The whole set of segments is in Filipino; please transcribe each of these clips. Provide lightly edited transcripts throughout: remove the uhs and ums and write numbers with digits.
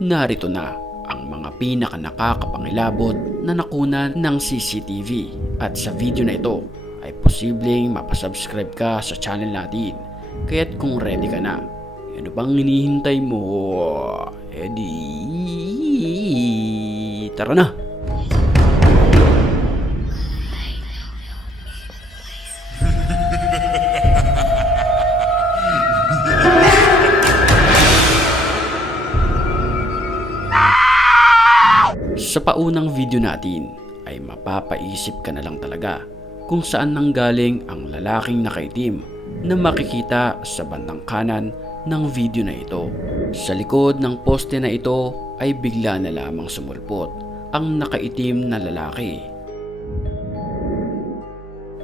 narito na ang mga nakakapangilabot na nakunan ng CCTV. At sa video na ito ay posibleng mapasubscribe ka sa channel natin. Kaya't kung ready ka na, ano bang hinihintay mo? Tara na! Sa paunang video natin ay mapapaisip ka na lang talaga kung saan nanggaling ang lalaking nakaitim na makikita sa bandang kanan ng video na ito. Sa likod ng poste na ito ay bigla na lamang sumulpot ang nakaitim na lalaki.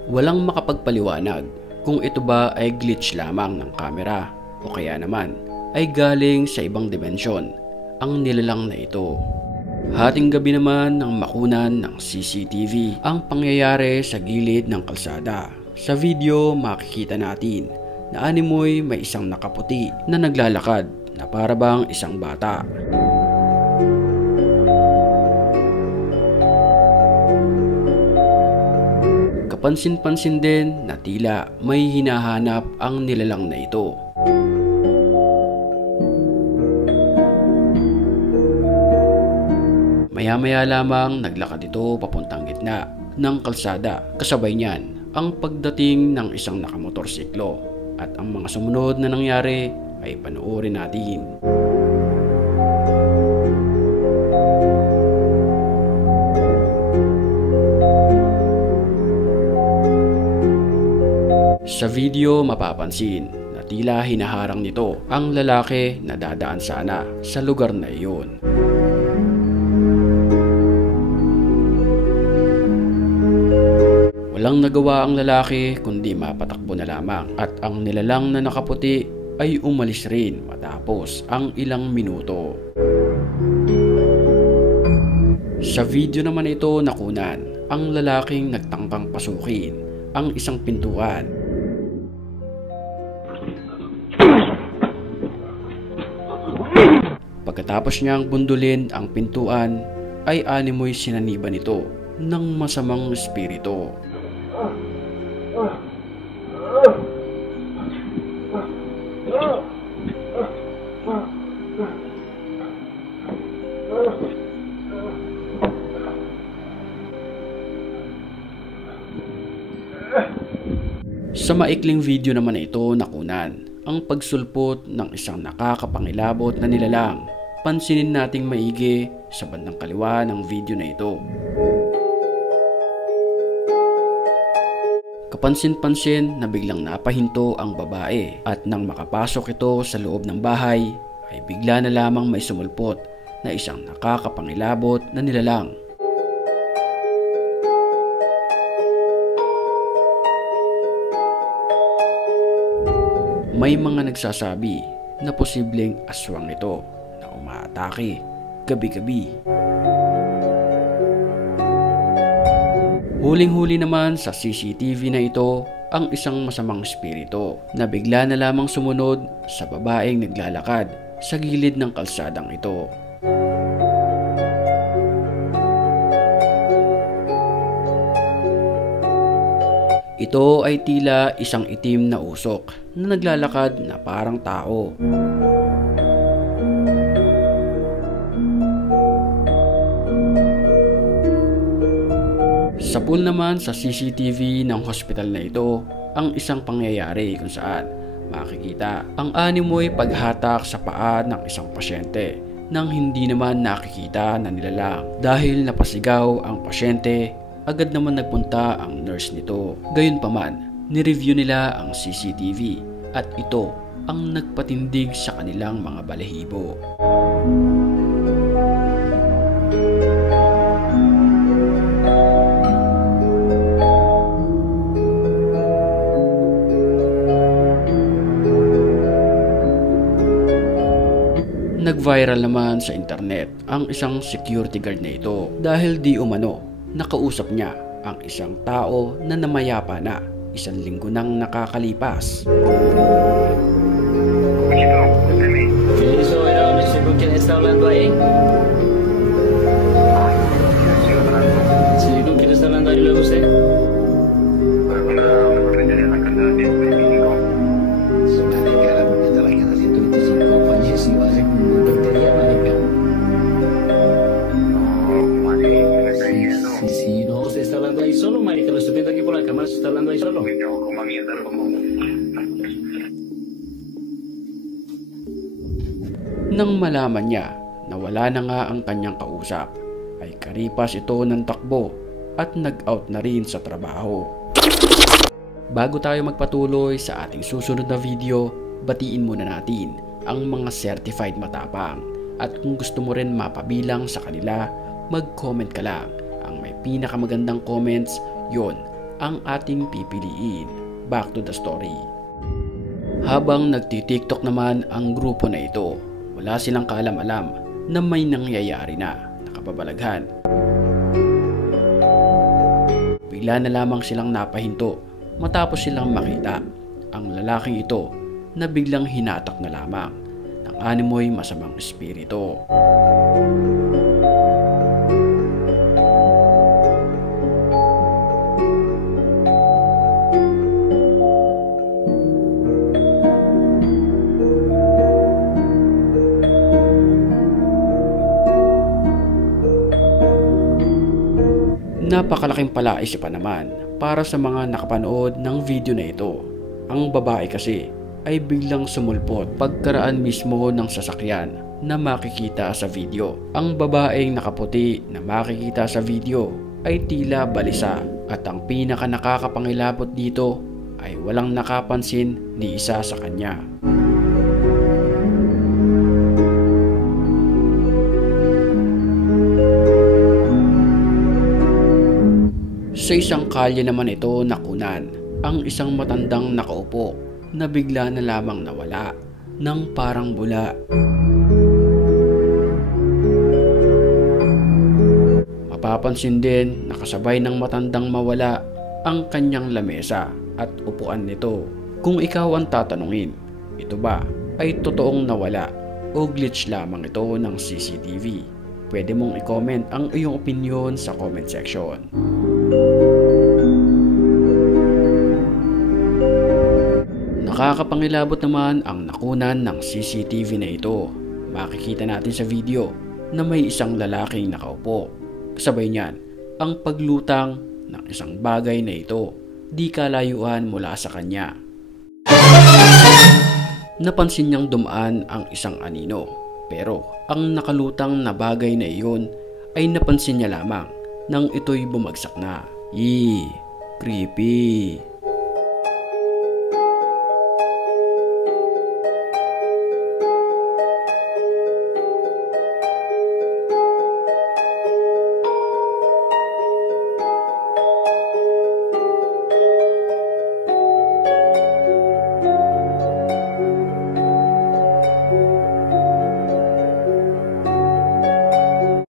Walang makapagpaliwanag kung ito ba ay glitch lamang ng kamera o kaya naman ay galing sa ibang dimensyon ang nilalang na ito. Hating gabi naman nang makunan ng CCTV ang pangyayari sa gilid ng kalsada. Sa video makikita natin na animoy may isang nakaputi na naglalakad na para bang isang bata. Kapansin-pansin din na tila may hinahanap ang nilalang na ito. Maya-maya lamang naglakad ito papuntang gitna ng kalsada. Kasabay niyan ang pagdating ng isang nakamotorsiklo at ang mga sumunod na nangyari ay panoorin natin. Sa video mapapansin na tila hinaharang nito ang lalaki na dadaan sana sa lugar na iyon. Walang nagawa ang lalaki kundi mapatakbo na lamang at ang nilalang na nakaputi ay umalis rin matapos ang ilang minuto. Sa video naman ito nakunan ang lalaking nagtangkang pasukin ang isang pintuan. Pagkatapos niyang bundulin ang pintuan ay animoy sinaniban ito ng masamang espiritu. Sa maikling video naman ito nakunan ang pagsulpot ng isang nakakapangilabot na nilalang. Pansinin nating maigi sa bandang kaliwa ng video na ito. Kapansin-pansin na biglang napahinto ang babae at nang makapasok ito sa loob ng bahay ay bigla na lamang may sumulpot na isang nakakapangilabot na nilalang. May mga nagsasabi na posibleng aswang ito na umaatake gabi-gabi. Huling-huli naman sa CCTV na ito ang isang masamang espiritu na bigla na lamang sumunod sa babaeng naglalakad sa gilid ng kalsadang ito. Ito ay tila isang itim na usok na naglalakad na parang tao. Sa pool naman sa CCTV ng hospital na ito ang isang pangyayari kung saan makikita ang animoy paghatak sa paa ng isang pasyente nang hindi naman nakikita na nilalang. Dahil napasigaw ang pasyente, agad naman nagpunta ang nurse nito. Gayunpaman, nireview nila ang CCTV at ito ang nagpatindig sa kanilang mga balahibo. Nag-viral naman sa internet ang isang security guard na ito dahil di umano nakausap niya ang isang tao na namayapa na 1 linggo nang nakakalipas. quién está hablando ahí? Sí, ¿con quién está hablando ahí luego usted? Sí, no, usted está hablando ahí solo, marica, lo estoy viendo aquí por la cámara, usted está hablando ahí solo. Nang malaman niya na wala na nga ang kanyang kausap, ay karipas ito ng takbo at nag-out na rin sa trabaho. Bago tayo magpatuloy sa ating susunod na video, batiin muna natin ang mga certified matapang. At kung gusto mo rin mapabilang sa kanila, mag-comment ka lang. Ang may pinakamagandang comments, yon ang ating pipiliin. Back to the story. Habang nagti-TikTok naman ang grupo na ito, wala silang kaalam-alam na may nangyayari na nakababalaghan. Bigla na lamang silang napahinto matapos silang makita ang lalaking ito na biglang hinatak na lamang ng animoy masamang espiritu. Napakalaking palais pa naman para sa mga nakapanood ng video na ito. Ang babae kasi ay biglang sumulpot pagkaraan mismo ng sasakyan na makikita sa video. Ang babaeng nakaputi na makikita sa video ay tila balisa at ang pinaka nakakapangilabot dito ay walang nakapansin ni isa sa kanya. Sa isang kalye naman ito nakunan ang isang matandang nakaupo na bigla na lamang nawala ng parang bula. Mapapansin din na kasabay ng matandang mawala ang kanyang lamesa at upuan nito. Kung ikaw ang tatanungin, ito ba ay totoong nawala o glitch lamang ito ng CCTV? Pwede mong i-comment ang iyong opinion sa comment section. Nakakapangilabot naman ang nakunan ng CCTV na ito. Makikita natin sa video na may isang lalaking nakaupo. Kasabay niyan ang paglutang ng isang bagay na ito di kalayuan mula sa kanya. Napansin niyang dumaan ang isang anino, pero ang nakalutang na bagay na iyon ay napansin niya lamang nang ito'y bumagsak na. Creepy.